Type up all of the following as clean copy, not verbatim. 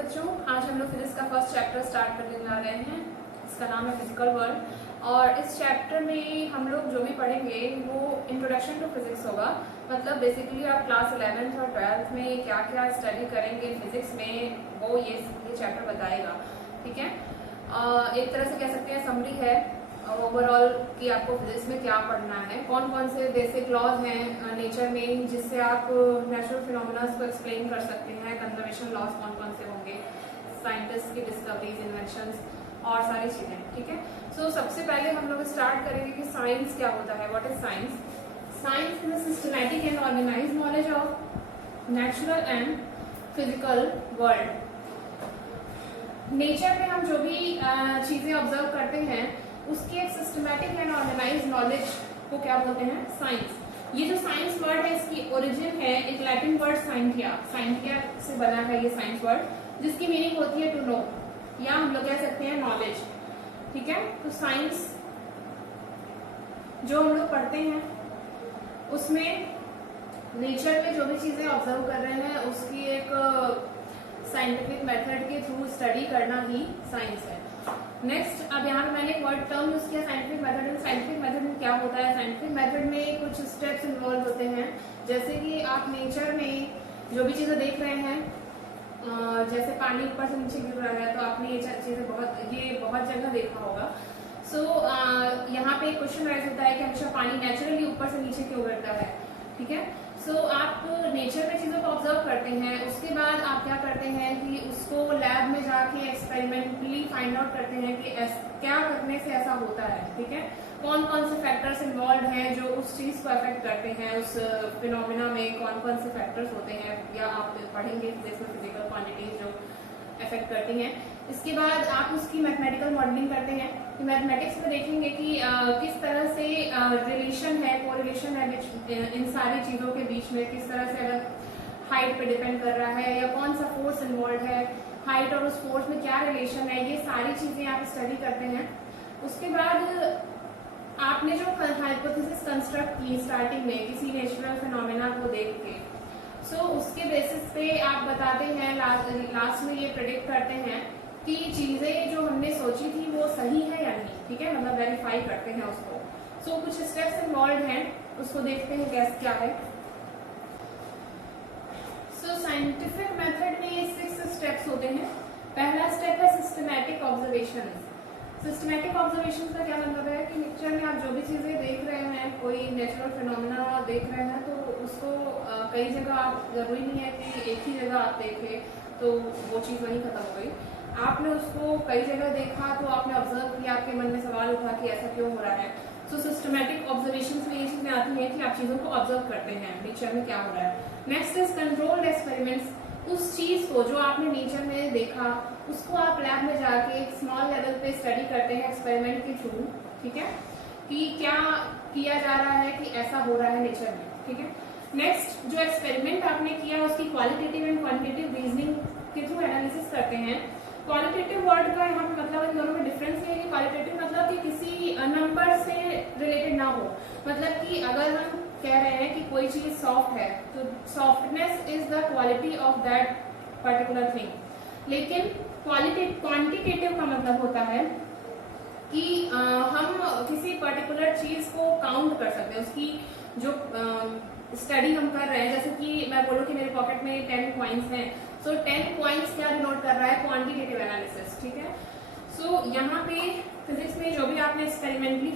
बच्चों, आज हम लोग फिजिक्स का फर्स्ट चैप्टर स्टार्ट करने जा रहे हैं। इसका नाम है फिजिकल वर्ल्ड और इस चैप्टर में हम लोग जो भी पढ़ेंगे वो इंट्रोडक्शन टू फिजिक्स होगा। मतलब बेसिकली आप क्लास 11th और 12th में क्या क्या स्टडी करेंगे फिजिक्स में वो ये चैप्टर बताएगा। ठीक है, एक तरह से कह सकते हैं समरी है ओवरऑल कि आपको फिजिक्स में क्या पढ़ना है, कौन कौन से बेसिक लॉज हैं नेचर में जिससे आप नेचुरल फिनोमेना को एक्सप्लेन कर सकते हैं, कंजर्वेशन लॉज कौन कौन से होंगे, साइंटिस्ट की डिस्कवरीज, इन्वेंशंस और सारी चीजें। ठीक है, सो सबसे पहले हम लोग स्टार्ट करेंगे कि साइंस क्या होता है। What is science? Science is systematic and organised knowledge of natural and physical world. Nature में हम जो भी चीजें ऑब्जर्व करते हैं उसकी एक सिस्टमैटिक एंड ऑर्गेनाइज्ड नॉलेज को क्या बोलते हैं? साइंस। ये जो साइंस वर्ड है इसकी ओरिजिन है एक लैटिन वर्ड साइंटिया। साइंटिया से बना है ये साइंस वर्ड, जिसकी मीनिंग होती है टू नो, या हम लोग कह सकते हैं नॉलेज। ठीक है, तो साइंस जो हम लोग पढ़ते हैं उसमें नेचर में जो भी चीजें ऑब्जर्व कर रहे हैं उसकी एक साइंटिफिक मेथड के थ्रू स्टडी करना ही साइंस है। नेक्स्ट, अब यहाँ पे मैंने एक वर्ड टर्म यूज किया साइंटिफिक मेथड। साइंटिफिक मेथड में क्या होता है? साइंटिफिक मेथड में कुछ स्टेप्स इन्वॉल्व होते हैं, जैसे कि आप नेचर में जो भी चीजें देख रहे हैं, जैसे पानी ऊपर से नीचे गिर रहा है तो आपने ये चीजें बहुत जगह देखा होगा। सो यहाँ पे एक क्वेश्चन राइज होता है कि हमेशा पानी नेचुरली ऊपर से नीचे क्यों गिरता है। ठीक है, सो आप नेचर में चीजों को ऑब्जर्व करते हैं, उसके बाद आप क्या करते हैं कि उसको लैब में जाके एक्सपेरिमेंटली फाइंड आउट करते हैं कि क्या करने से ऐसा होता है। ठीक है, कौन कौन से फैक्टर्स इन्वॉल्व हैं जो उस चीज को अफेक्ट करते हैं, उस फिनोमिना में कौन कौन से फैक्टर्स होते हैं, या आप पढ़ेंगे फिजिक्स में फिजिकल क्वांटिटीज जो अफेक्ट करती हैं। इसके बाद आप उसकी मैथमेटिकल मॉडलिंग करते हैं कि मैथमेटिक्स में देखेंगे कि किस तरह से रिलेशन है, कोरिलेशन है इन सारी चीजों के बीच में, किस तरह से अगर हाइट पे डिपेंड कर रहा है या कौन सा फोर्स इन्वॉल्व है, हाइट और उस फोर्स में क्या रिलेशन है, ये सारी चीजें आप स्टडी करते हैं। उसके बाद आपने जो हाइपोथेसिस कंस्ट्रक्ट की स्टार्टिंग में किसी नेचुरल फिनोमेना को देख के, सो उसके बेसिस पे आप बताते हैं, लास्ट में ये प्रेडिक्ट करते हैं कि चीजें जो हमने सोची थी वो सही है या नहीं। ठीक है, मतलब वेरीफाई करते हैं उसको। सो कुछ स्टेप्स इन्वॉल्व हैं, उसको देखते हैं कैसे क्या है। सो साइंटिफिक मेथड में 6 स्टेप्स होते हैं। पहला स्टेप है सिस्टमैटिक ऑब्जर्वेशन। सिस्टमैटिक ऑब्जर्वेशन का क्या मतलब है कि नेचर में आप जो भी चीजें देख रहे हैं, कोई नेचुरल फिनोमेना देख रहे हैं, तो उसको कई जगह आप, जरूरी नहीं है कि एक ही जगह आप देखें तो वो चीज वहीं खत्म हो गई। आपने उसको कई जगह देखा तो आपने ऑब्जर्व किया, आपके मन में सवाल उठा कि ऐसा क्यों हो रहा है। सो सिस्टमैटिक ऑब्जर्वेशन में ये चीजें आती हैं कि आप चीजों को ऑब्जर्व करते हैं नेचर में क्या हो रहा है। Next is controlled experiments. उस चीज को जो आपने नेचर में देखा उसको आप लैब में जाके एक स्मॉल लेवल पे स्टडी करते हैं एक्सपेरिमेंट के थ्रू। ठीक है, कि क्या किया जा रहा है कि ऐसा हो रहा है नेचर में। ठीक है, नेक्स्ट जो एक्सपेरिमेंट आपने किया उसकी क्वालिटेटिव एंड क्वांटिटेटिव रीजनिंग के थ्रू एनालिसिस करते हैं। क्वालिटेटिव वर्ड का यहाँ पे मतलब इन दोनों में डिफरेंस ये है कि क्वालिटेटिव मतलब कि किसी नंबर से रिलेटेड ना हो। मतलब कि अगर हम कह रहे हैं कि कोई चीज सॉफ्ट है तो softness is the quality of that particular thing. लेकिन क्वांटिटेटिव का मतलब होता है कि हम किसी पर्टिकुलर चीज को काउंट कर सकते हैं, उसकी जो स्टडी हम कर रहे हैं। जैसे कि मैं बोलूँ कि मेरे पॉकेट में 10 कॉइन्स हैं, सो 10 कॉइन्स क्या डिनोट कर रहा है? Quantitative analysis. ठीक है, सो यहाँ पे फिजिक्स में जो भी आपने एक्सपेरिमेंटली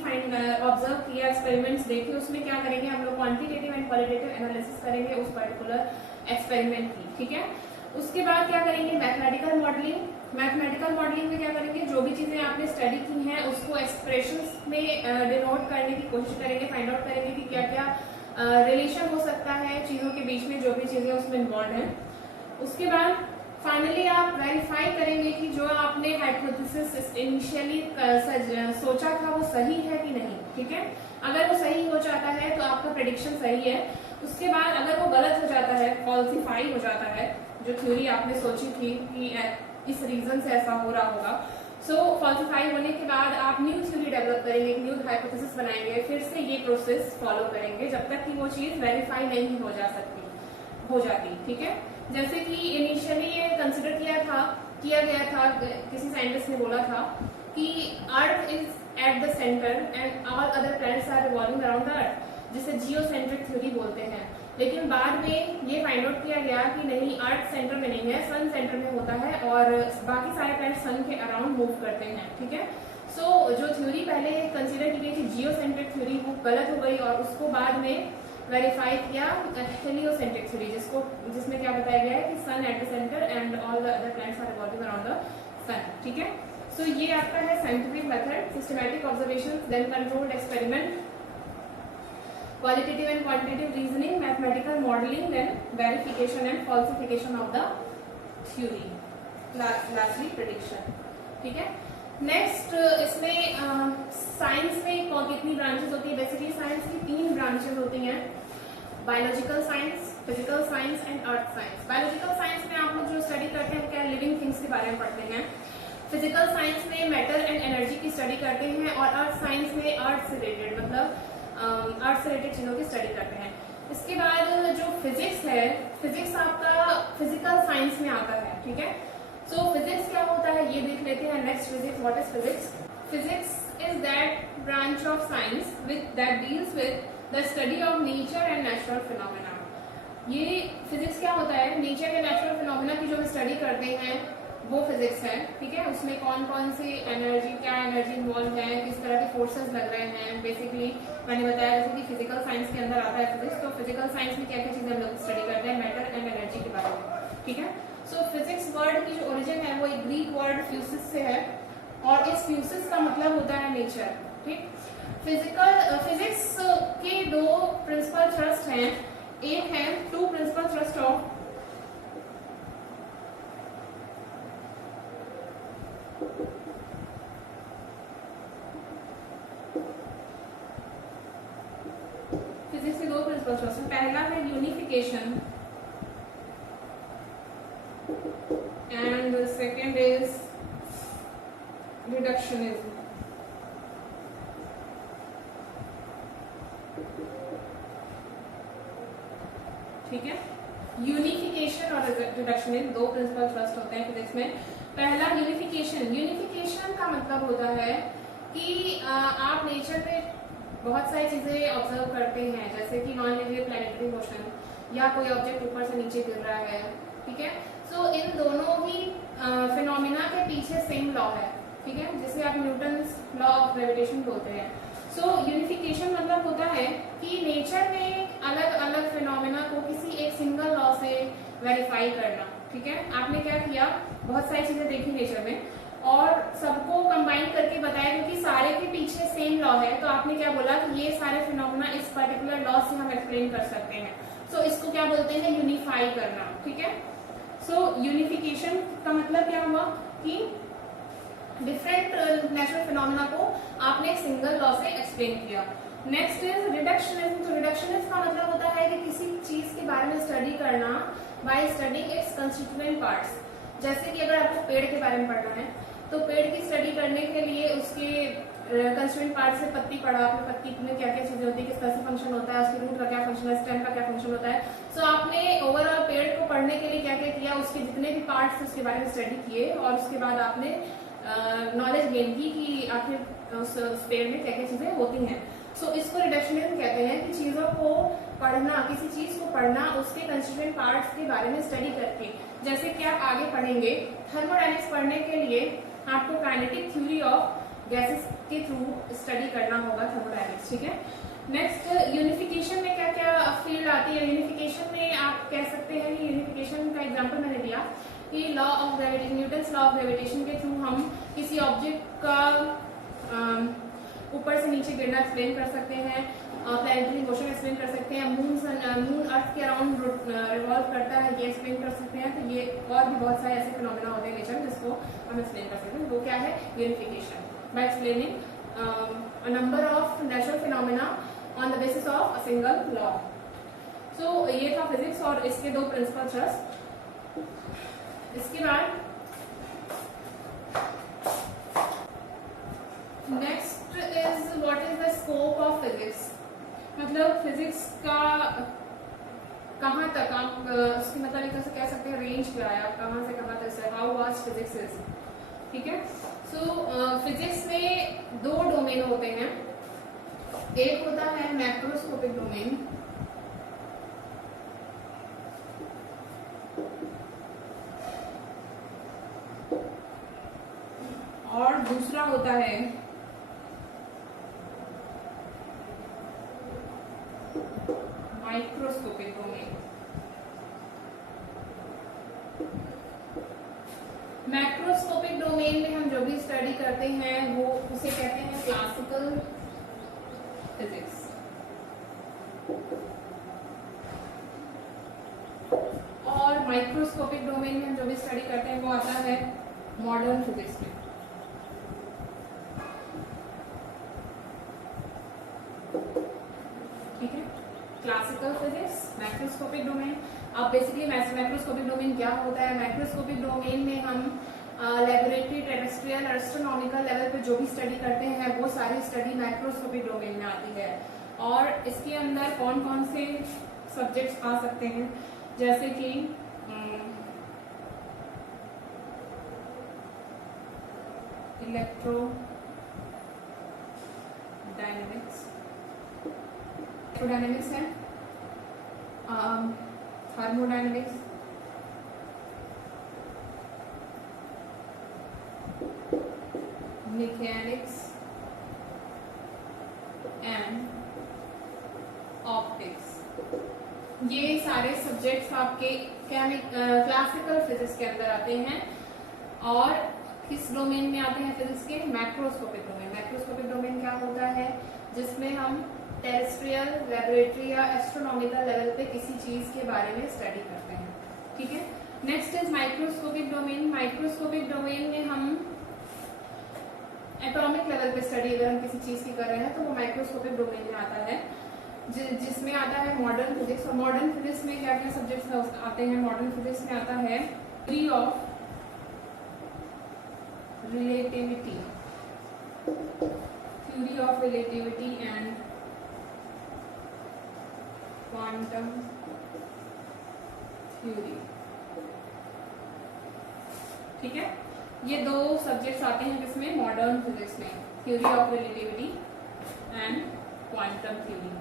ऑब्जर्व किया, एक्सपेरिमेंट्स देखे, उसमें क्या करेंगे हम लोग? क्वांटिटेटिव एंड क्वालिटेटिव एनालिसिस करेंगे उस पर्टिकुलर एक्सपेरिमेंट की। ठीक है, उसके बाद क्या करेंगे? Mathematical modelling. मैथमेटिकल मॉडलिंग में क्या करेंगे? जो भी चीजें आपने स्टडी की हैं उसको एक्सप्रेशंस में डिनोट करने की कोशिश करेंगे, फाइंड आउट करेंगे कि क्या क्या रिलेशन हो सकता है चीजों के बीच में, जो भी चीजें उसमें इन्वॉल्व हैं। उसके बाद फाइनली आप वेरीफाई करेंगे कि जो आपने हाइपोथेसिस इनिशियली सोचा था वो सही है कि नहीं। ठीक है, अगर वो सही हो जाता है तो आपका प्रेडिक्शन सही है। उसके बाद अगर वो गलत हो जाता है, फॉल्सिफाई हो जाता है, जो थ्योरी आपने सोची थी कि इस रीजन से ऐसा हो रहा होगा, सो फॉल्सिफाई होने के बाद आप न्यू थ्योरी डेवलप करेंगे, न्यू हाइपोथेसिस बनाएंगे, फिर से ये प्रोसेस फॉलो करेंगे जब तक कि वो चीज वेरीफाई नहीं हो जाती। ठीक है, जैसे कि इनिशियली ये कंसिडर किया गया था, किसी साइंटिस्ट ने बोला था कि earth is at the centre and all other planets are revolving around the earth, जिसे जियोसेंट्रिक थ्योरी बोलते हैं। लेकिन बाद में ये फाइंड आउट किया गया कि नहीं, अर्थ सेंटर में नहीं है, सन सेंटर में होता है और बाकी सारे प्लैनेट सन के अराउंड मूव करते हैं। ठीक है, सो जो थ्योरी पहले कंसीडर की गई थी जियोसेंट्रिक थ्योरी, वो गलत हो गई और उसको बाद में वेरीफाई किया हेलियोसेंट्रिक थ्योरी, जिसमें क्या बताया गया है कि sun at the centre and all the other planets are revolving around the sun. ठीक है, सो ये आपका है scientific method, systematic observation, then controlled experiment, qualitative and quantitative reasoning, mathematical modeling, then verification and falsification of the theory, lastly prediction। ठीक है, next इसमें science में कितनी ब्रांचेस होती है? बेसिकली साइंस की 3 ब्रांचेस होती हैं, biological science, physical science and earth science. Biological science में आप लोग जो स्टडी करते हैं वो क्या लिविंग थिंग्स के बारे में पढ़ते हैं, फिजिकल साइंस में मैटर एंड एनर्जी की स्टडी करते हैं और अर्थ साइंस में अर्थ से रिलेटेड मतलब अर्थ से रिलेटेड चीजों की स्टडी करते हैं। इसके बाद जो फिजिक्स है, फिजिक्स आपका फिजिकल साइंस में आता है। ठीक है, सो फिजिक्स क्या होता है ये देख लेते हैं। Next, physics, what is physics? Physics is that branch of science that deals with the study of nature and natural phenomena. ये फिजिक्स क्या होता है? नेचर एंड नेचुरल फिनोमेना की जो हम स्टडी करते हैं वो फिजिक्स है। ठीक है, उसमें कौन कौन सी क्या एनर्जी इन्वॉल्व है, किस तरह के फोर्सेस लग रहे हैं। बेसिकली मैंने बताया जैसे कि फिजिकल साइंस के अंदर आता है फिजिक्स, तो फिजिकल साइंस में क्या क्या चीजें हम लोग स्टडी करते हैं, मैटर एंड एनर्जी के बारे में। ठीक है, सो फिजिक्स वर्ड की जो ओरिजिन है वो एक ग्रीक वर्ड फ्यूसिस से है और इस फ्यूसिस का मतलब होता है नेचर। ठीक, फिजिक्स के 2 प्रिंसिपल थ्रस्ट हैं, एक है 2 प्रिंसिपल थ्रस्ट ऑफ फिजिक्स के 2 प्रिंसिपल थ्रस्ट हैं। पहला है unification and second is reductionism. ठीक है, यूनिफिकेशन और रिडक्शनिज्म 2 प्रिंसिपल थ्रस्ट होते हैं फिजिक्स में। पहला यूनिफिकेशन का मतलब होता है कि आप नेचर पे बहुत सारी चीजें ऑब्जर्व करते हैं, जैसे कि मान लीजिए प्लैनेटरी मोशन या कोई ऑब्जेक्ट ऊपर से नीचे गिर रहा है। ठीक है, सो इन दोनों ही फिनोमिना के पीछे सेम लॉ है। ठीक है, जिसे आप न्यूटन्स लॉ ऑफ ग्रेविटेशन बोलते हैं। सो यूनिफिकेशन मतलब होता है कि नेचर में अलग अलग फिनोमिना को किसी एक सिंगल लॉ से वेरीफाई करना। ठीक है, आपने क्या किया, बहुत सारी चीजें देखी नेचर में और सबको कंबाइन करके बताया क्योंकि सारे के पीछे सेम लॉ है, तो आपने क्या बोला कि ये सारे फिनोमेना इस पर्टिकुलर लॉ से हम एक्सप्लेन कर सकते हैं। सो इसको क्या बोलते हैं, यूनिफाई करना। ठीक है, सो यूनिफिकेशन का मतलब क्या हुआ कि डिफरेंट नेचुरल फिनोमेना को आपने एक सिंगल लॉ से एक्सप्लेन किया। Next is reductionism. तो रिडक्शनिज्म का मतलब होता है कि किसी चीज के बारे में स्टडी करना by studying its constituent parts. जैसे कि अगर आपको पेड़ के बारे में पढ़ना है तो पेड़ की स्टडी करने के लिए उसके कंस्टिट्यूएंट पार्ट से पत्ती पढ़ा, आपने पत्ती में क्या क्या चीजें होती है, किस तरह से फंक्शन होता है, उसकी रूट का क्या फंक्शन है, स्टेम का क्या फंक्शन होता है। सो आपने ओवरऑल पेड़ को पढ़ने के लिए क्या क्या किया, उसके जितने भी पार्ट्स उसके बारे में स्टडी किए और उसके बाद आपने नॉलेज गेन की कि आखिर उस पेड़ में क्या क्या चीजें होती हैं। सो इसको रिडक्शनिज्म कहते हैं कि चीजों को पढ़ना, किसी चीज को पढ़ना उसके कंस्टिट्यूएंट पार्ट्स के बारे में स्टडी करके। जैसे कि आप आगे पढ़ेंगे, थर्मोडायनेमिक्स पढ़ने के लिए आपको काइनेटिक थ्योरी ऑफ गैसेस के थ्रू स्टडी करना होगा थर्मोडायनेमिक्स। ठीक है, नेक्स्ट यूनिफिकेशन में क्या क्या फील्ड आती है। यूनिफिकेशन में आप कह सकते हैं कि यूनिफिकेशन का एग्जांपल मैंने दिया कि law of gravitation, Newton's law of gravitation के थ्रू हम किसी ऑब्जेक्ट का ऊपर से नीचे गिरना एक्सप्लेन कर सकते हैं, प्लैनेटरी मोशन एक्सप्लेन कर सकते हैं, मून अर्थ के अराउंड रिवॉल्व करता है ये एक्सप्लेन कर सकते हैं। तो ये और भी बहुत सारे ऐसे फिनोमेना होते हैं नेचर जिसको हम एक्सप्लेन कर सकते हैं। वो क्या है, unification, by explaining a number of natural phenomena on the basis of a single law. So ये था फिजिक्स और इसके 2 प्रिंसिपल थ्रस्ट। इसके बाद next is what is the scope of physics. मतलब फिजिक्स का कहाँ तक आप उसकी मतलब एक तरह से कह सकते हैं रेंज क्या है, आप कहाँ से कहाँ तक से, हाउ वास्ट फिजिक्स इज। ठीक है, सो फिजिक्स में दो डोमेन होते हैं, एक होता है मैक्रोस्कोपिक डोमेन और दूसरा होता है माइक्रोस्कोपिक डोमेन। मैक्रोस्कोपिक डोमेन में हम जो भी स्टडी करते हैं वो उसे कहते हैं क्लासिकल फिजिक्स, और माइक्रोस्कोपिक डोमेन में हम जो भी स्टडी करते हैं वो आता है मॉडर्न फिजिक्स में। ठीक है, क्लासिकल फिजिक्स, मैक्रोस्कोपिक डोमेन। अब बेसिकली मैक्रोस्कोपिक डोमेन क्या होता है? मैक्रोस्कोपिक डोमेन में हम लेबोरेटरी, टेरेस्ट्रियल, एस्ट्रोनॉमिकल लेवल पे जो भी स्टडी करते हैं वो सारी स्टडी मैक्रोस्कोपिक डोमेन में आती है। और इसके अंदर कौन कौन से सब्जेक्ट्स आ सकते हैं, जैसे कि इलेक्ट्रो डायनेमिक्स, इलेक्ट्रोडायनेमिक्स है, थर्मोडायनेमिक्स, मैकेनिक्स एंड ऑप्टिक्स। ये सारे सब्जेक्ट्स आपके क्लासिकल फिजिक्स के अंदर आते हैं और किस डोमेन में आते हैं फिजिक्स के? Macroscopic domain. मैक्रोस्कोपिक डोमेन क्या होता है? जिसमें हम टेरेस्ट्रियल, लेबोरेटरी या एस्ट्रोनॉमिकल लेवल पे किसी चीज के बारे में स्टडी करते हैं। ठीक है, next is microscopic domain. Microscopic domain में हम एटॉमिक लेवल पे स्टडी अगर हम किसी चीज की कर रहे हैं तो वो माइक्रोस्कोपिक डोमेन में आता है, जिसमें आता है मॉडर्न फिजिक्स। और मॉडर्न फिजिक्स में क्या क्या सब्जेक्ट्स आते हैं? मॉडर्न फिजिक्स में आता है theory of relativity, theory of relativity and quantum theory. ठीक है, ये दो सब्जेक्ट्स आते हैं किसमें? मॉडर्न फिजिक्स में, theory of relativity and quantum theory.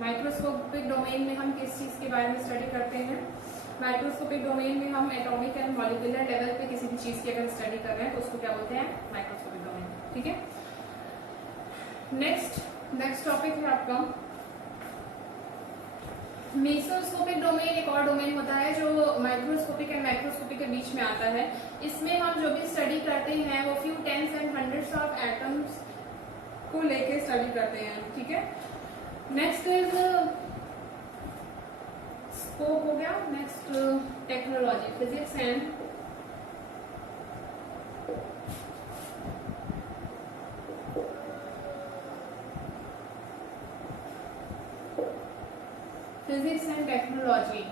Microscopic domain में हम किस चीज के बारे में स्टडी करते हैं? माइक्रोस्कोपिक डोमेन में हम एटॉमिक एंड मॉलिक्यूलर लेवल पे किसी भी चीज की अगर स्टडी कर रहे हैं तो उसको क्या बोलते हैं? Microscopic domain. ठीक है, नेक्स्ट टॉपिक है आपका मेसोस्कोपिक डोमेन। एक और डोमेन होता है जो माइक्रोस्कोपिक एंड माइक्रोस्कोपिक के बीच में आता है। इसमें हम जो भी स्टडी करते हैं वो few tens and hundreds of atoms को लेके स्टडी करते हैं। ठीक है, नेक्स्ट इज स्कोप हो गया। Next technology, physics and physics and technology.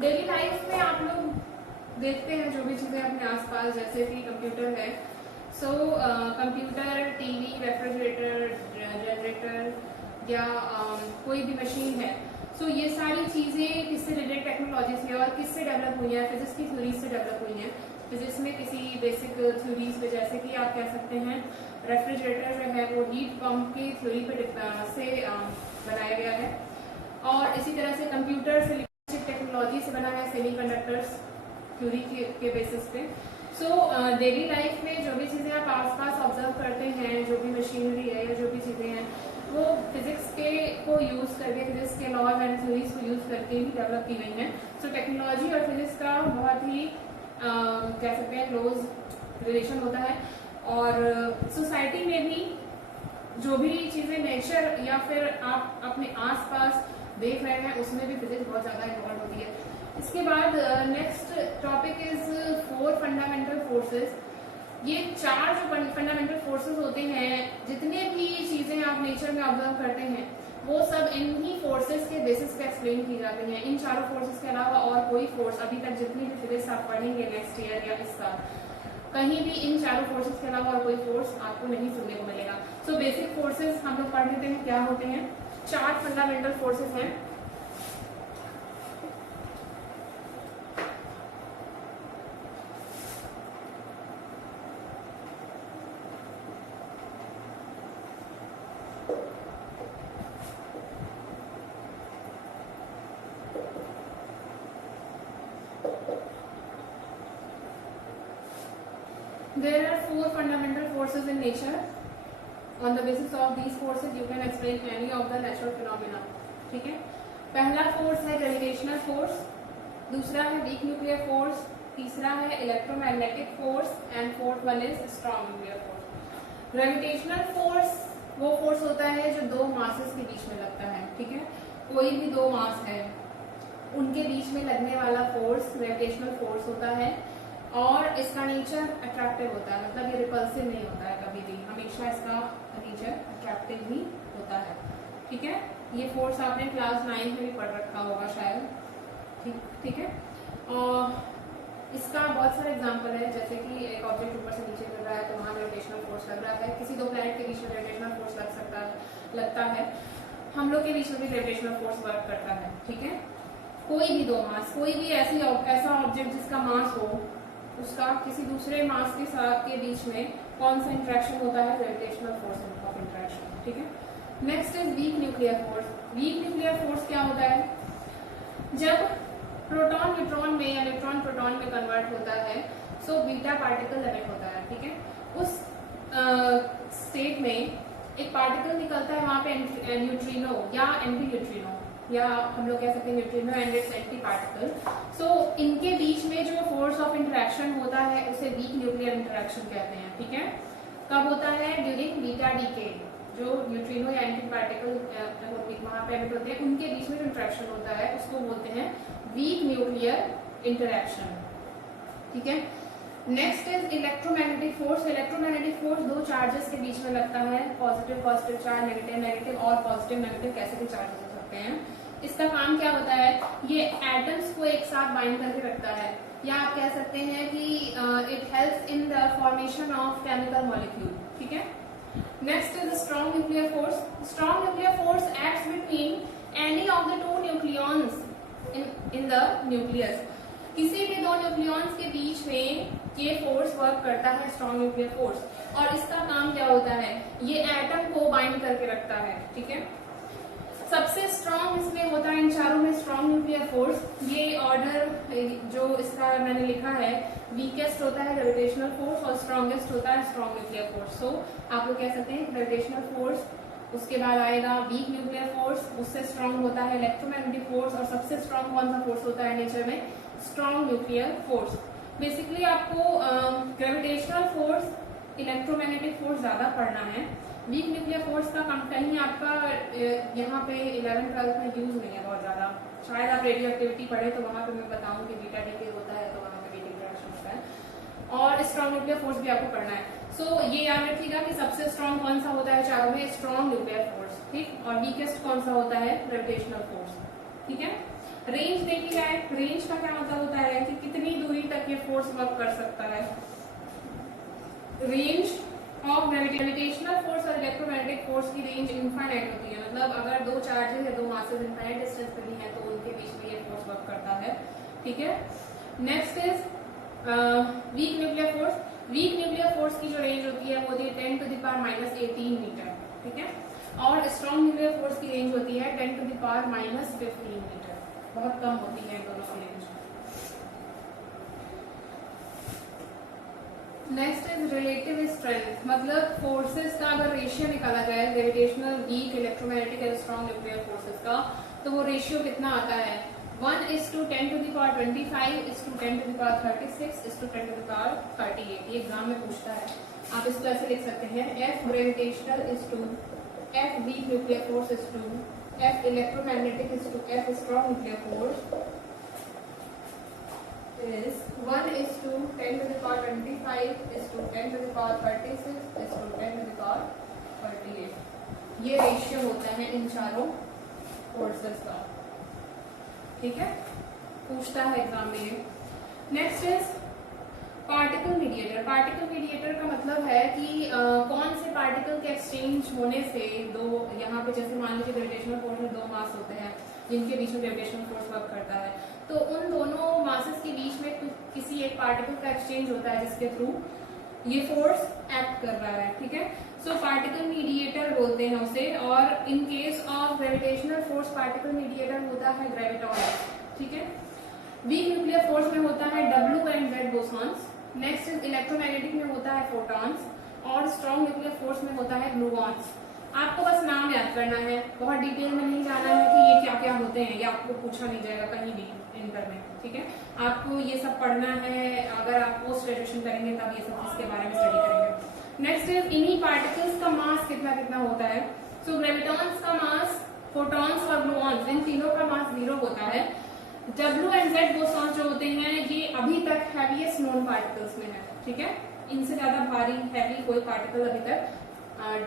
Daily life में आप लोग देखते हैं जो भी चीजें अपने आसपास, जैसे कि कंप्यूटर है, so computer, TV, refrigerator, generator या कोई भी मशीन है, सो ये सारी चीजें किससे रिलेटेड? टेक्नोलॉजी से। और किससे डेवलप हुई है? फिजिक्स की थ्योरी से डेवलप हुई है। फिजिक्स में किसी बेसिक थ्योरीज पे, जैसे कि आप कह सकते हैं रेफ्रिजरेटर जो है वो हीट पंप की थ्योरी पे से बनाया गया है। और इसी तरह से कंप्यूटर से टेक्नोलॉजी से बना है, सेमीकंडक्टर्स थ्योरी के बेसिस पे। सो डेली लाइफ में जो भी चीजें आप आसपास ऑब्जर्व करते हैं, जो भी मशीनरी है या जो भी चीजें हैं, वो फिजिक्स के को यूज करके, फिजिक्स के लॉज एंड थ्योरीज को यूज करके ही डेवलप की गई हैं। सो टेक्नोलॉजी और फिजिक्स का बहुत ही कह सकते हैं क्लोज रिलेशन होता है। और सोसाइटी में भी जो भी चीजें नेचर या फिर आप अपने आसपास देख रहे हैं उसमें भी फिजिक्स बहुत ज्यादा इन्वॉल्व होती है। इसके बाद next topic is 4 fundamental forces. ये 4 जो फंडामेंटल फोर्सेस होते हैं, जितने भी चीजें आप नेचर में ऑब्जर्व करते हैं वो सब इन्हीं फोर्सेस के बेसिस पे एक्सप्लेन की जाती हैं। इन चारों फोर्सेस के अलावा और कोई फोर्स अभी तक जितनी भी फिजिक्स आप पढ़ेंगे नेक्स्ट ईयर या इस साल, कहीं भी इन चारों फोर्सेस के अलावा और कोई फोर्स आपको नहीं सुनने को मिलेगा। सो बेसिक फोर्सेस हम लोग पढ़ लेते हैं क्या होते हैं। 4 फंडामेंटल फोर्सेस हैं। There are four fundamental forces in nature. On the basis of these forces, you can explain any of the natural phenomena. ठीक है, पहला फोर्स है ग्रेविटेशनल फोर्स, दूसरा है वीक न्यूक्लियर फोर्स, तीसरा है electromagnetic force and fourth one is strong nuclear force. Gravitational force वो force होता है जो दो मासेस के बीच में लगता है। ठीक है, कोई भी दो मास है उनके बीच में लगने वाला फोर्स ग्रेविटेशनल फोर्स होता है और इसका नेचर अट्रैक्टिव होता है, मतलब ये रिपल्सिव नहीं होता है कभी भी, हमेशा इसका नेचर अट्रैक्टिव ही होता है। ठीक है, ये फोर्स आपने क्लास 9 में भी पढ़ रखा होगा शायद। ठीक है, और इसका बहुत सारे एग्जांपल है, जैसे कि एक ऑब्जेक्ट ऊपर से नीचे गिर रहा है तो वहाँ ग्रेविटेशनल फोर्स लग रहा है, किसी दो प्लैनेट के बीच में ग्रेविटेशनल फोर्स लगता है, हम लोग के बीच में भी ग्रेविटेशनल फोर्स वर्क करता है। ठीक है, कोई भी दो मास, कोई भी ऐसा ऑब्जेक्ट जिसका मास हो, उसका किसी दूसरे मास के साथ के बीच में कौन सा इंटरेक्शन होता है, ग्रेविटेशनल फोर्स ऑफ इंटरेक्शन। ठीक है, next is weak nuclear force. Weak nuclear force क्या होता है, जब प्रोटॉन न्यूट्रॉन में या न्यूट्रॉन प्रोटॉन में कन्वर्ट होता है, सो बीटा पार्टिकल एमिट होता है। ठीक है, उस स्टेट में एक पार्टिकल निकलता है, वहां पे न्यूट्रिनो या एंटी न्यूट्रिनो, या हम लोग कह सकते हैं neutrino and its antiparticle. So इनके बीच में जो फोर्स ऑफ इंटरेक्शन होता है उसे वीक न्यूक्लियर इंटरेक्शन कहते हैं। ठीक है, कब होता है, ड्यूरिंग बीटा डीके, जो न्यूट्रिनो या एंटी पार्टिकल वहां पे एमिट होते हैं उनके बीच में जो इंटरेक्शन होता है उसको बोलते हैं वीक न्यूक्लियर इंटरेक्शन। ठीक है, next is electromagnetic force. Electromagnetic force दो चार्जेस के बीच में लगता है, positive positive charge, negative negative, और पॉजिटिव नेगेटिव कैसे भी चार्जेस हो सकते हैं। इसका काम क्या होता है, ये एटम्स को एक साथ बाइंड करके रखता है, या आप कह सकते हैं कि it helps in the formation of chemical molecule. ठीक है, next is strong nuclear force. Strong nuclear force acts between any of the two nucleons in the nucleus. किसी भी दो न्यूक्लियॉन्स के बीच में ये फोर्स वर्क करता है, स्ट्रॉन्ग न्यूक्लियर फोर्स, और इसका काम क्या होता है, ये एटम को बाइंड करके रखता है। ठीक है, सबसे स्ट्रॉन्ग इसमें होता है इन चारों में स्ट्रॉन्ग न्यूक्लियर फोर्स। ये ऑर्डर जो इसका मैंने लिखा है, वीकेस्ट होता है ग्रेविटेशनल फोर्स और स्ट्रॉन्गेस्ट होता है स्ट्रॉन्ग न्यूक्लियर फोर्स। सो आप लोग कह सकते हैं ग्रेविटेशनल फोर्स, उसके बाद आएगा वीक न्यूक्लियर फोर्स, उससे स्ट्रॉन्ग होता है इलेक्ट्रोमैग्नेटिक फोर्स, और सबसे स्ट्रॉन्ग कौन सा फोर्स होता है नेचर में, स्ट्रॉन्ग न्यूक्लियर फोर्स। बेसिकली आपको ग्रेविटेशनल फोर्स, इलेक्ट्रोमैग्नेटिक फोर्स ज्यादा पढ़ना है। वीक न्यूक्लियर फोर्स का कहीं आपका यहाँ पे 11th-12th में यूज नहीं है बहुत ज्यादा, शायद आप रेडियो एक्टिविटी पढ़े तो वहां पे मैं बताऊं कि बीटा डीके होता है तो वहां पे बीटा इंटरेक्शन होता है, और स्ट्रॉन्ग न्यूक्लियर फोर्स भी आपको पढ़ना है। सो ये याद रखिएगा कि सबसे स्ट्रॉन्ग कौन सा होता है चारों में, स्ट्रॉन्ग न्यूक्लियर फोर्स। ठीक, और वीकेस्ट कौन सा होता है, ग्रेविटेशनल फोर्स। ठीक है, रेंज देखी जाए, रेंज का क्या मतलब होता है कि कितनी दूरी तक ये फोर्स वर्क कर सकता है। रेंज ऑफ ग्रेविटेशनल फोर्स और इलेक्ट्रोमैग्नेटिक फोर्स की रेंज इनफाइनाइट होती है, मतलब अगर दो चार्जेस या दो मासेस इनफाइनाइट डिस्टेंस पे भी है तो उनके बीच में ये फोर्स वर्क करता है। ठीक है, next is weak nuclear force. Weak nuclear force की जो रेंज होती है वो होती है 10⁻−18 मीटर। ठीक है, और स्ट्रॉन्ग न्यूक्लियर फोर्स की रेंज होती है 10⁻−15 मीटर, बहुत कम होती है दोनों की range. Next is relative strength, मतलब फोर्सेस का अगर रेशियो निकाला जाए ग्रेविटेशनल, वीक, इलेक्ट्रोमैग्नेटिक और स्ट्रॉन्ग न्यूक्लियर फोर्सेस का, तो वो रेशियो कितना आता है, 1:10⁻25:10⁻36:10⁻38। ये एग्जाम में पूछता है, आप इसको ऐसे लिख सकते हैं, F gravitational is to F weak nuclear force is to F electromagnetic is to F strong nuclear force is 1:10⁻25:10⁻36:10⁻38। ये रेशियो होता है इन चारों फोर्सेस का। ठीक है, पूछता है एग्जाम में। Next is particle mediator. Particle mediator का मतलब है कि कौन से पार्टिकल के एक्सचेंज होने से दो, यहाँ पे जैसे मान लीजिए ग्रेविटेशनल फोर्स में दो मास होते हैं जिनके बीच में ग्रेविटेशनल फोर्स वर्क करता है, तो उन दोनों मासेस के बीच में किसी एक पार्टिकल का एक्सचेंज होता है जिसके थ्रू ये फोर्स एक्ट कर रहा है। ठीक है, सो पार्टिकल मीडिएटर बोलते हैं उसे, और in case of gravitational force particle mediator होता है ग्रेविटॉन। ठीक है, वीक न्यूक्लियर फोर्स में होता है W and Z bosons, next electromagnetic में होता है फोटॉन्स, और स्ट्रॉन्ग न्यूक्लियर फोर्स में होता है ग्लूऑन्स। आपको बस नाम याद करना है, बहुत डिटेल में नहीं जाना है कि ये क्या क्या होते हैं, ये आपको पूछा नहीं जाएगा कहीं भी इंटर में, ठीक है। आपको ये सब पढ़ना है, अगर आप पोस्ट ग्रेजुएशन करेंगे तब ये सब इसके बारे में स्टडी करेंगे। नेक्स्ट इज इन्हीं पार्टिकल्स का मास कितना कितना होता है। सो ग्रेविटॉन्स का मास, फोटॉन्स और ग्लूऑन्स, इन तीनों का मास 0 होता है। W एंड Z बोसॉन्स जो होते हैं ये अभी तक हैवीएस्ट नोन पार्टिकल्स में है, ठीक है। इनसे ज्यादा भारी हैवी कोई पार्टिकल अभी तक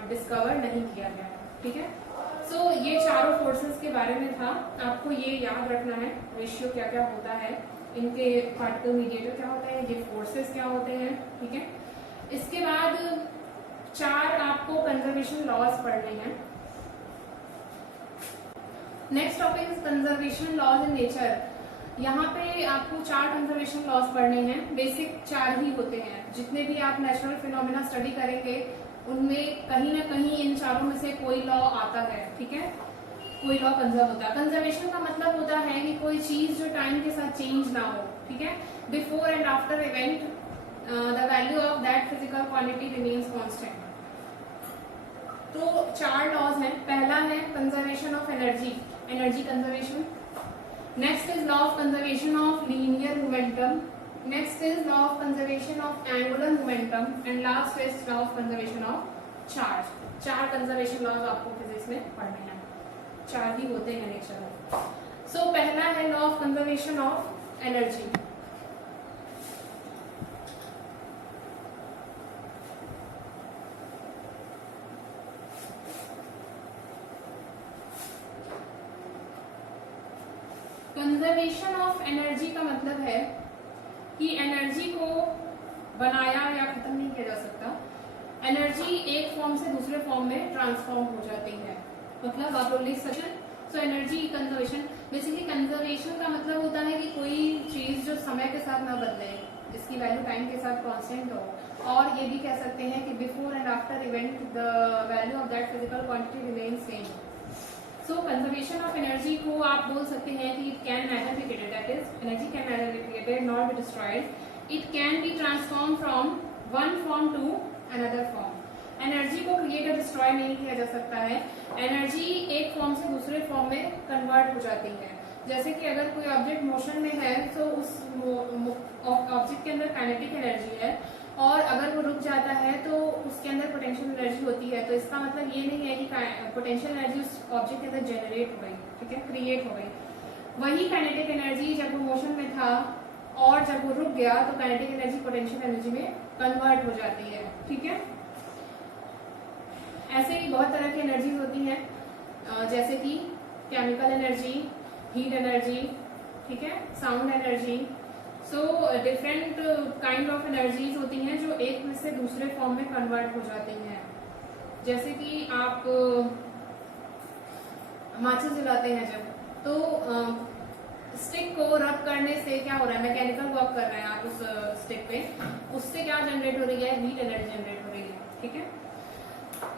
डिस्कवर नहीं किया गया, ठीक है। सो ये चारों फोर्सेस के बारे में था, आपको ये याद रखना है रेशियो क्या क्या होता है, इनके पार्टिकल मीडिएटर क्या होता है, ये फोर्सेस क्या होते हैं, ठीक है। इसके बाद 4 आपको कंजर्वेशन लॉज पढ़ने हैं। Next topic is conservation laws in nature. यहाँ पे आपको 4 कंजर्वेशन लॉज पढ़ने हैं, बेसिक 4 ही होते हैं। जितने भी आप नेचुरल फिनोमेना स्टडी करेंगे उनमें कहीं ना कहीं इन चारों में से कोई लॉ आता है, ठीक है, कोई लॉ कंजर्व होता है। कंजर्वेशन का मतलब होता है कि कोई चीज जो टाइम के साथ चेंज ना हो, ठीक है। Before and after event the value of that physical quantity remains constant. तो 4 लॉज हैं। पहला है conservation of energy, energy conservation. Next is law of conservation of linear momentum. Next is law of conservation of angular momentum and last is law of conservation of charge। 4 conservation laws आपको physics में पढ़ने हैं, 4 ही होते हैं nature में। सो पहला है law of conservation of energy. Conservation of energy का मतलब है कि एनर्जी को बनाया या खत्म नहीं किया जा सकता। एनर्जी एक फॉर्म से दूसरे फॉर्म में ट्रांसफॉर्म हो जाती है, मतलब आप लोग लिख सकते। So energy conservation, basically conservation का मतलब होता है कि कोई चीज जो समय के साथ ना बदले, जिसकी वैल्यू टाइम के साथ कांस्टेंट हो। और ये भी कह सकते हैं कि before and after event the value of that physical quantity remain same. So conservation of energy को आप बोल सकते हैं कि it can neither be created, that is energy can neither be created nor be destroyed, it can be transformed from one form to another form। Energy को create और destroy नहीं किया जा सकता है, एनर्जी एक फॉर्म से दूसरे फॉर्म में कन्वर्ट हो जाती है। जैसे कि अगर कोई ऑब्जेक्ट मोशन में है तो उस ऑब्जेक्ट के अंदर काइनेटिक एनर्जी है, और अगर वो रुक जाता है तो उसके अंदर पोटेंशियल एनर्जी होती है। तो इसका मतलब ये नहीं है कि पोटेंशियल एनर्जी उस ऑब्जेक्ट के अंदर जनरेट हो गई, ठीक है, क्रिएट हो गई। वही काइनेटिक एनर्जी जब वो मोशन में था और जब वो रुक गया तो काइनेटिक एनर्जी पोटेंशियल एनर्जी में कन्वर्ट हो जाती है, ठीक है। ऐसे ही बहुत तरह की एनर्जीज होती हैं, जैसे कि केमिकल एनर्जी, हीट एनर्जी, ठीक है, sound energy. So different kind of energies होती हैं जो एक में से दूसरे फॉर्म में कन्वर्ट हो जाती हैं। जैसे कि आप माचिस जलाते हैं जब, तो स्टिक को रब करने से क्या हो रहा है, मैकेनिकल वर्क कर रहे हैं आप उस स्टिक पे, उससे क्या जनरेट हो रही है, हीट एनर्जी जनरेट हो रही है, ठीक है।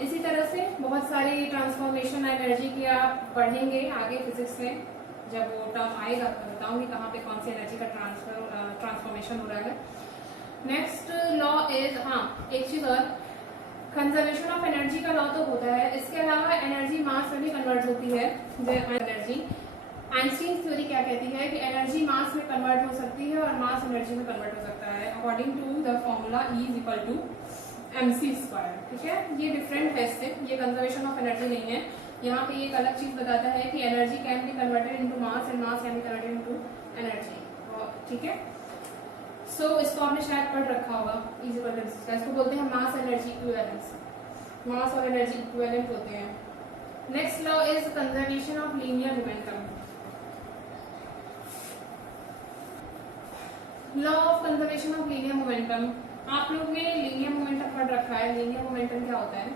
इसी तरह से बहुत सारी ट्रांसफॉर्मेशन एनर्जी की आप पढ़ेंगे आगे फिजिक्स में, जब वो टर्म आएगा तो बताऊंगी कहाँ पे कौन सी एनर्जी का ट्रांसफॉर्मेशन हो रहा है। नेक्स्ट लॉ इज, हाँ एक चीज और, कंजर्वेशन ऑफ एनर्जी का लॉ तो होता है, इसके अलावा एनर्जी मास में भी कन्वर्ट होती है। एनर्जी, आइंस्टीन थ्योरी क्या कहती है कि एनर्जी मास में कन्वर्ट हो सकती है और मास एनर्जी में कन्वर्ट हो सकता है, according to the formula E is equal to mc², ठीक है। ये डिफरेंट है इससे, ये कंजर्वेशन ऑफ एनर्जी नहीं है। यहाँ पे एक अलग चीज बताता है कि energy can be converted into mass and mass can be converted into energy, ठीक है। सो इसको आपने शायद पढ़ रखा होगा, इज इक्वल टू mc², इसको बोलते हैं मास एनर्जी इक्विवेलेंस, मास और एनर्जी इक्विवेलेंट होते हैं। Next law is conservation of linear momentum. Law of conservation of linear momentum, आप लोग ने लीनियर मोमेंटम पढ़ रखा है। लीनियर मोमेंटम क्या होता है,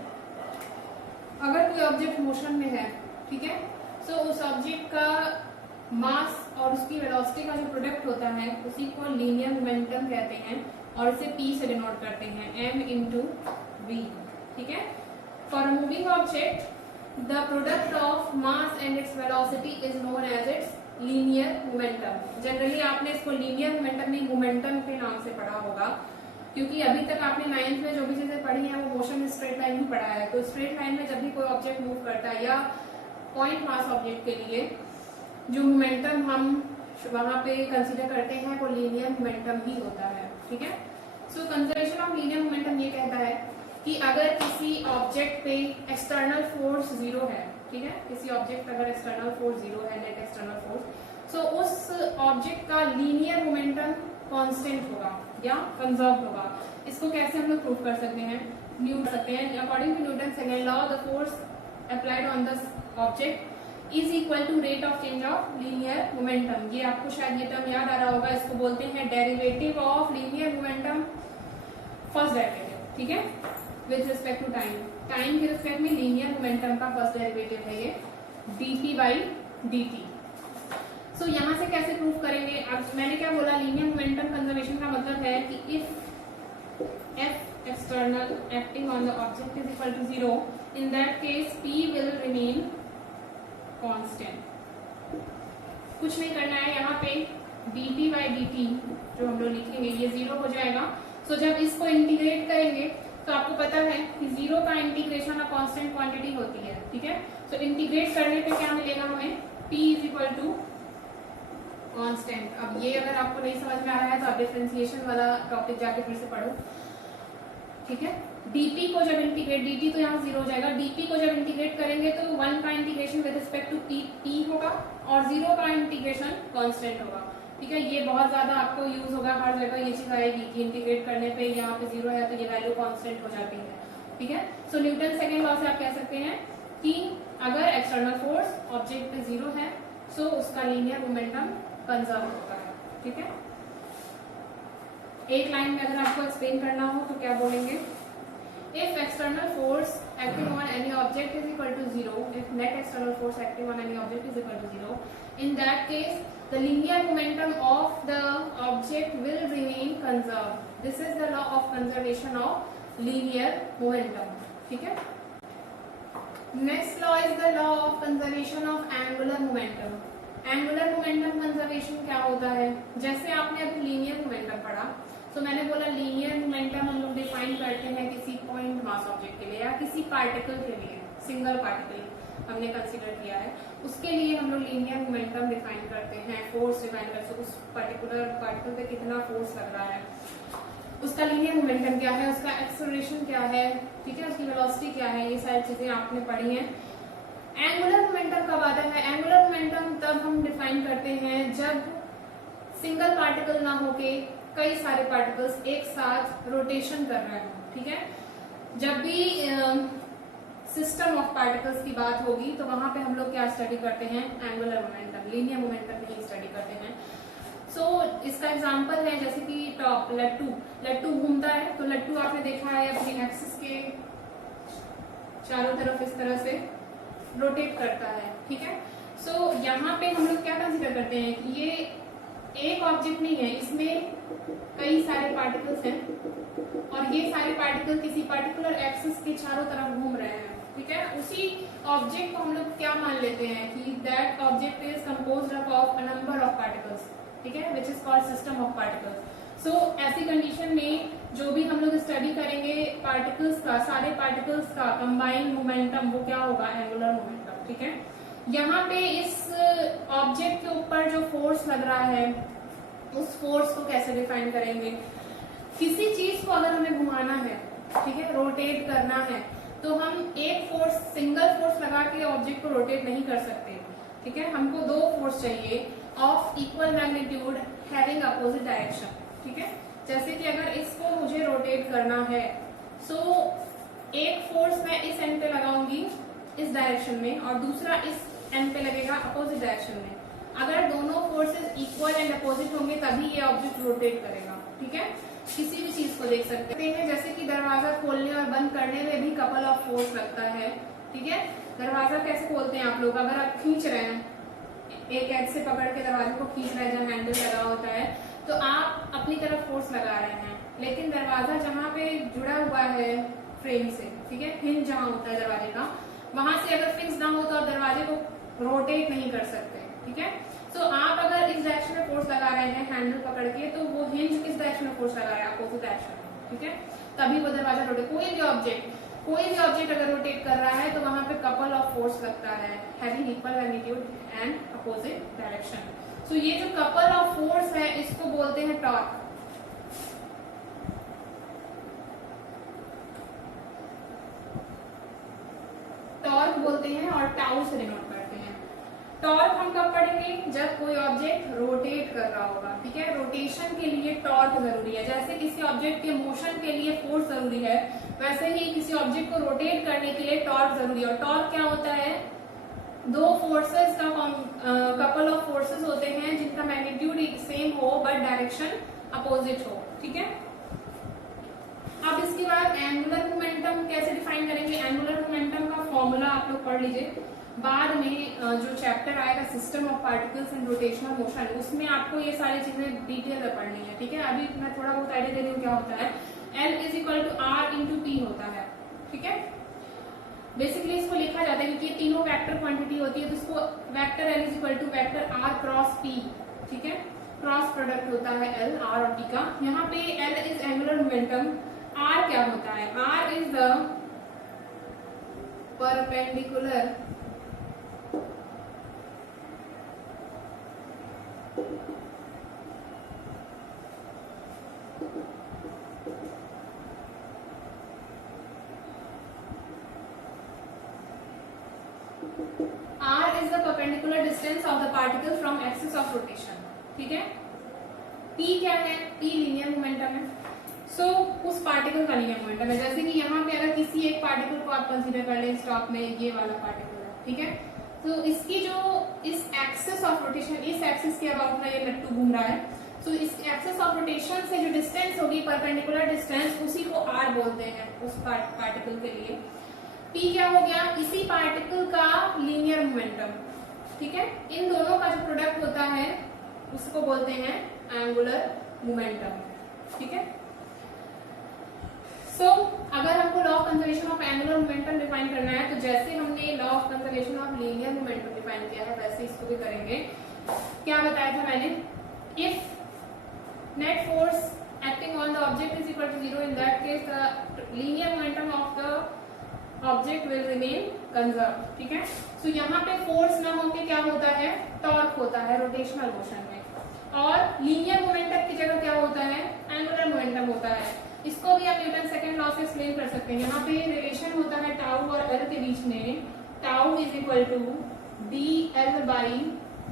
अगर कोई ऑब्जेक्ट मोशन में है, ठीक है, सो उस ऑब्जेक्ट का मास और उसकी वेलोसिटी का जो प्रोडक्ट होता है उसी को लीनियर मोमेंटम कहते हैं, और इसे P से डिनोट करते हैं, m into v, ठीक है। For a moving object the product of mass and its velocity is known as its linear momentum. Generally आपने इसको लीनियर मोमेंटम नहीं मोमेंटम के नाम से पढ़ा होगा। क्योंकि अभी तक आपने 9th में जो भी चीजें पढ़ी हैं वो मोशन स्ट्रेट लाइन ही पढ़ा है। तो स्ट्रेट लाइन में जब भी कोई ऑब्जेक्ट मूव करता है या पॉइंट मास ऑब्जेक्ट के लिए जो मोमेंटम हम वहां पे कंसीडर करते हैं वो लीनियर मोमेंटम ही होता है। ठीक है, सो कंजर्वेशन ऑफ लीनियर मोमेंटम ये कहता है कि अगर किसी ऑब्जेक्ट पे एक्सटर्नल फोर्स 0 है, ठीक है, किसी ऑब्जेक्ट पे अगर एक्सटर्नल फोर्स 0 है, नेट एक्सटर्नल फोर्स, सो उस ऑब्जेक्ट का लीनियर मोमेंटम कांस्टेंट होगा या कंजर्व होगा। इसको कैसे हम लोग प्रूव कर सकते हैं? According to Newton second law, the force applied on the object is equal to rate of change of linear momentum. ये आपको शायद ये टर्म याद आ रहा होगा, इसको बोलते हैं derivative of linear momentum, first derivative. ठीक है, with respect to time, time के रिस्पेक्ट में लीनियर मोमेंटम का फर्स्ट डेरिवेटिव है ये dt बाई dt। सो यहाँ से कैसे प्रूव करेंगे? अब मैंने क्या बोला, लीनियर मोमेंटम कंजर्वेशन का मतलब है कि if f external acting on the object is equal to 0, in that case p will remain constant। कुछ नहीं करना है, यहाँ पे dt by dt जो हम लोग लिखेंगे ये 0 हो जाएगा। सो जब इसको इंटीग्रेट करेंगे तो आपको पता है कि 0 का इंटीग्रेशन ऑफ कांस्टेंट क्वांटिटी होती है। ठीक है, तो इंटीग्रेट करने पे क्या मिलेगा हमें? p is equal to constant. अब ये अगर आपको नहीं समझ में आ रहा है तो आप डिफरेंशिएशन वाला टॉपिक जाके फिर से पढ़ो। ठीक है, dp को जब इंटीग्रेट, dt तो यहाँ 0 हो जाएगा, dp को जब इंटीग्रेट करेंगे तो 1 का integration with respect to p होगा और 0 का इंटीग्रेशन कांस्टेंट होगा। ठीक है, ये बहुत ज्यादा आपको यूज होगा, हर जगह ये चीज आएगी कि इंटीग्रेट करने पे यहाँ पे 0 है तो ये वैल्यू कांस्टेंट हो जाती है। ठीक है, सो न्यूटन सेकंड लॉ से आप कह सकते हैं कि अगर एक्सटर्नल फोर्स ऑब्जेक्ट पे 0 है सो उसका लीनियर मोमेंटम कंजर्व होता है। ठीक है, एक लाइन में अगर आपको एक्सप्लेन करना हो तो क्या बोलेंगे? If external force acting on any object is equal to 0, if net external force acting on any object is equal to 0, in that case the linear momentum of the object will remain conserved. This is the law of conservation of linear momentum. ठीक है, next law is the law of conservation of angular momentum. Angular momentum conservation क्या होता है? जैसे आपने अभी linear momentum पढ़ा, तो मैंने बोला लीनियर मोमेंटम हम लोग डिफाइन करते हैं किसी पॉइंट मास ऑब्जेक्ट के लिए या किसी पार्टिकल के लिए, सिंगल पार्टिकल हमने कंसीडर किया है, उसके लिए हम लोग लीनियर मोमेंटम डिफाइन करते हैं, फोर्स डिफाइन करते हैं, उस पर्टिकुलर पार्टिकल पे कितना फोर्स लग रहा है, उसका लीनियर मोमेंटम क्या है, उसका एक्सेलरेशन क्या है, ठीक है, उसकी वेलोसिटी क्या है, ये सारी चीजें आपने पढ़ी हैं। एंगुलर मोमेंटम कब आता है? एंगुलर मोमेंटम तब हम डिफाइन करते हैं जब सिंगल पार्टिकल ना होके कई सारे पार्टिकल्स एक साथ रोटेशन कर रहे हो। ठीक है, जब भी सिस्टम ऑफ पार्टिकल्स की बात होगी तो वहां पे हम लोग क्या स्टडी करते हैं? एंगुलर मोमेंटम, लीनियर मोमेंटम नहीं स्टडी करते हैं। सो इसका एग्जांपल है जैसे कि टॉप लट्टू घूमता है, तो लट्टू आपने देखा है अपनी एक्सिस के चारों तरफ इस तरह से रोटेट करता है। ठीक है, सो यहाँ पे हम लोग क्या कंसीडर करते हैं कि ये एक ऑब्जेक्ट नहीं है, इसमें कई सारे पार्टिकल्स हैं और ये सारे पार्टिकल किसी पर्टिकुलर एक्सिस के चारों तरफ घूम रहे हैं। ठीक है, उसी ऑब्जेक्ट को हम लोग क्या मान लेते हैं कि that object is composed of a number of particles. ठीक है, which is called system of particles. So ऐसी कंडीशन में जो भी हम लोग स्टडी करेंगे पार्टिकल्स का, सारे पार्टिकल्स का कंबाइंड मोमेंटम वो क्या होगा? Angular momentum. ठीक है, यहाँ पे इस ऑब्जेक्ट के ऊपर जो फोर्स लग रहा है उस फोर्स को कैसे डिफाइन करेंगे? किसी चीज को अगर हमें घुमाना है, ठीक है, रोटेट करना है, तो हम एक फोर्स, सिंगल फोर्स लगा के ऑब्जेक्ट को रोटेट नहीं कर सकते। ठीक है, हमको दो फोर्स चाहिए of equal magnitude having opposite direction. ठीक है, जैसे कि अगर इसको मुझे रोटेट करना है, सो एक फोर्स मैं इस एंड पे लगाऊंगी इस डायरेक्शन में और दूसरा इस एंड पे लगेगा अपोजिट डायरेक्शन में। अगर दोनों फोर्सेस इक्वल एंड अपोजिट होंगे तभी ये ऑब्जेक्ट रोटेट करेगा। ठीक है, किसी भी चीज को देख सकते हैं, जैसे कि दरवाजा खोलने और बंद करने में भी कपल ऑफ फोर्स लगता है। ठीक है, दरवाजा कैसे खोलते हैं आप लोग? अगर आप खींच रहे हैं, एक एज से पकड़ के दरवाजे को खींच रहे हैं जहाँ हैंडल लगा होता है, तो आप अपनी तरफ फोर्स लगा रहे हैं, लेकिन दरवाजा जहाँ पे जुड़ा हुआ है फ्रेम से, ठीक है, हिंज जहाँ होता है दरवाजे का, वहां से अगर फिक्स ना हो तो आप दरवाजे को रोटेट नहीं कर सकते। ठीक है, तो आप अगर इस डायरेक्शन में फोर्स लगा रहे हैं हैंडल पकड़ के, तो वो हिंज किस डायरेक्शन में फोर्स लगा रहा है? अपोजिट डायरेक्शन में। ठीक है, तभी वो दरवाजा रोटेट, कोई भी ऑब्जेक्ट अगर रोटेट कर रहा है तो वहां पे कपल ऑफ फोर्स लगता है having equal magnitude and opposite direction. So ये जो कपल ऑफ फोर्स है इसको बोलते हैं टॉर्क। टॉर्क बोलते हैं और टाउ से डिनोट करते हैं। टॉर्क हम कब पढ़ेंगे, जब कोई ऑब्जेक्ट रोटेट कर रहा होगा, ठीक है। रोटेशन के लिए टॉर्क जरूरी है, जैसे किसी ऑब्जेक्ट के मोशन के लिए फोर्स जरूरी है, वैसे ही किसी ऑब्जेक्ट को रोटेट करने के लिए टॉर्क जरूरी है। और टॉर्क क्या होता है, दो फोर्सेस का कपल ऑफ फोर्सेस होते हैं जिनका मैग्नीट्यूड सेम हो बट डायरेक्शन अपोजिट हो, ठीक है। अब इसके बाद एंगुलर मोमेंटम कैसे डिफाइन करेंगे, एंगुलर मोमेंटम का फॉर्मूला आप लोग पढ़ लीजिए, बाद में जो चैप्टर आएगा system of particles and rotational motion, उसमें आपको ये सारी चीजें डिटेल में पढ़नी है, ठीक है। अभी मैं थोड़ा बहुत आइडिया दे रही हूँ क्या होता है। L is equal to R into P होता है, ठीक है। बेसिकली इसको लिखा जाता है क्योंकि ये तीनों वेक्टर क्वांटिटी होती है, तो इसको vector L is equal to vector R cross P, ठीक है। क्रॉस प्रोडक्ट होता है L आर और पी का। यहाँ पे L is angular momentum, R क्या होता है, R is the perpendicular R is the perpendicular distance of the particle from axis of rotation, ठीक है। P क्या है, P लीनियर मोमेंटम है। सो उस पार्टिकल का लीनियर मोमेंटम है, जैसे कि यहाँ पे अगर किसी एक पार्टिकल को आप कंसीडर कर लें, स्टॉक में ये वाला पार्टिकल है, ठीक है। तो इसकी जो इस एक्सिस ऑफ रोटेशन, इस एक्सिस के अबाउट में ये लट्टू घूम रहा है, तो इस एक्सिस ऑफ रोटेशन से जो डिस्टेंस होगी परपेंडिकुलर डिस्टेंस, उसी को R बोलते हैं उस पार्टिकल के लिए। P क्या हो गया, इसी पार्टिकल का लीनियर मोमेंटम, ठीक है। इन दोनों का जो प्रोडक्ट होता है उसको बोलते हैं एंगुलर मोमेंटम, ठीक है। सो अगर हमको law of conservation of angular momentum define करना है, तो जैसे हमने law of conservation of linear momentum define किया है वैसे इसको भी करेंगे। क्या बताया था मैंने, if net force acting on the object is equal to 0, in that case the linear momentum of the object will remain conserve, ठीक है। सो यहाँ पे फोर्स ना होके क्या होता है, टॉर्क होता है रोटेशनल मोशन में, और लीनियर मोमेंटम की जगह क्या होता है, एंगुलर मोमेंटम होता है। इसको भी आप न्यूटन सेकंड लॉ से एक्सप्लेन कर सकते हैं। यहाँ पे रिलेशन होता है टाउ और एल के बीच में, tau is equal to D L by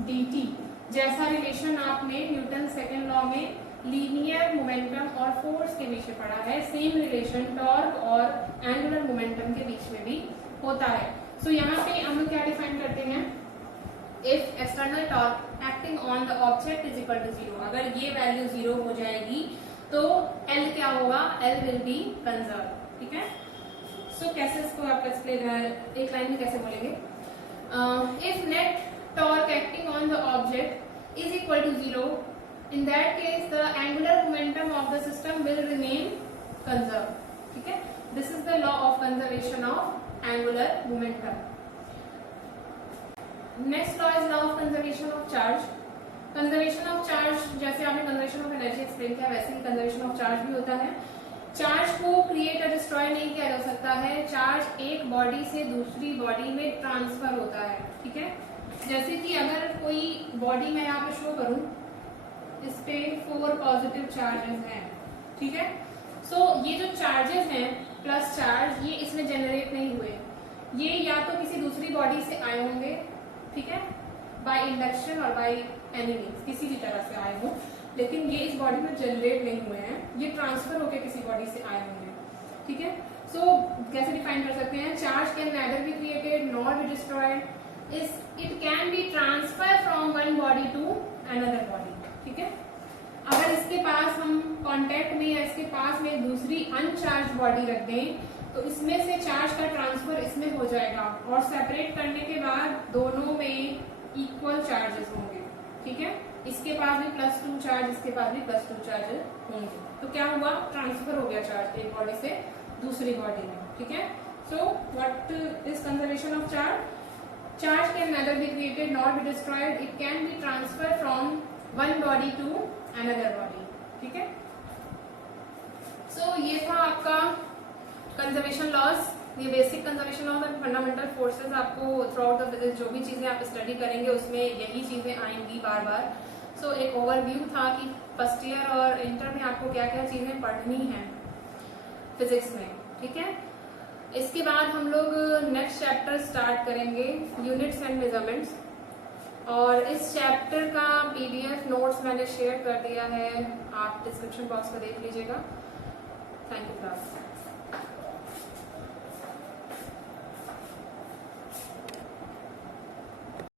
D T, जैसा रिलेशन आपने न्यूटन सेकंड लॉ में लीनियर मोमेंटम और फोर्स के बीच में पढ़ा है, सेम रिलेशन टॉर्क और एंगुलर मोमेंटम के बीच में भी होता है। सो यहाँ पे हम क्या डिफाइन करते हैं, if external torque acting on the object is equal to 0, अगर ये वैल्यू 0 हो जाएगी तो L क्या होगा, L विल बी कंजर्व, ठीक है। सो कैसे इसको आप एक्सप्लेन एक लाइन में कैसे बोलेंगे, if net torque acting on the object is equal to 0, in that case the angular momentum of the system will remain conserved, ठीक है। This is the law of conservation of angular momentum. Next law is law of conservation of charge. Conservation of charge, जैसे आपने conservation of energy explain किया, वैसे ही conservation of charge भी होता है। Charge को क्रिएट और डिस्ट्रॉय नहीं किया जा सकता है, चार्ज एक बॉडी से दूसरी बॉडी में ट्रांसफर होता है, ठीक है। जैसे कि अगर कोई बॉडी में यहाँ पे शो करूं, इस पे 4 पॉजिटिव चार्जेस हैं, ठीक है। सो ये जो चार्जेस हैं प्लस चार्ज, ये इसमें जनरेट नहीं हुए, ये या तो किसी दूसरी बॉडी से आए होंगे, ठीक है, बाय इंडक्शन और बाय एनी मींस, किसी भी तरह से आए हो, लेकिन ये इस बॉडी में जनरेट नहीं हुए हैं, ये ट्रांसफर होकर किसी बॉडी से आए होंगे, ठीक है। सो कैसे डिफाइन कर सकते हैं, charge can neither be created nor be destroyed, it can be transfer from one body to another body, ठीक है। अगर इसके पास हम कांटेक्ट में या इसके पास में दूसरी अनचार्ज बॉडी रख दें तो इसमें से चार्ज का ट्रांसफर इसमें हो जाएगा, और सेपरेट करने के बाद दोनों में इक्वल चार्जेस होंगे, ठीक है। इसके पास भी +2 चार्ज, इसके पास भी +2 चार्ज होंगे, तो क्या हुआ, ट्रांसफर हो गया चार्ज एक बॉडी से दूसरी बॉडी में, ठीक है। So what is conservation of charge, charge can neither be created nor be destroyed, it can be transfer from one body to another body, ठीक है। सो ये कंजर्वेशन लॉज, ये basic conservation laws and fundamental forces आपको throughout the physics जो भी चीजें आप study करेंगे उसमें यही चीजें आएंगी बार बार। सो एक ओवरव्यू था कि फर्स्ट ईयर और इंटर में आपको क्या क्या चीजें पढ़नी है फिजिक्स में, ठीक है। इसके बाद हम लोग नेक्स्ट चैप्टर स्टार्ट करेंगे, यूनिट्स एंड मेजरमेंट्स, और इस चैप्टर का पीडीएफ नोट्स मैंने शेयर कर दिया है, आप डिस्क्रिप्शन बॉक्स में देख लीजिएगा। Thank you class.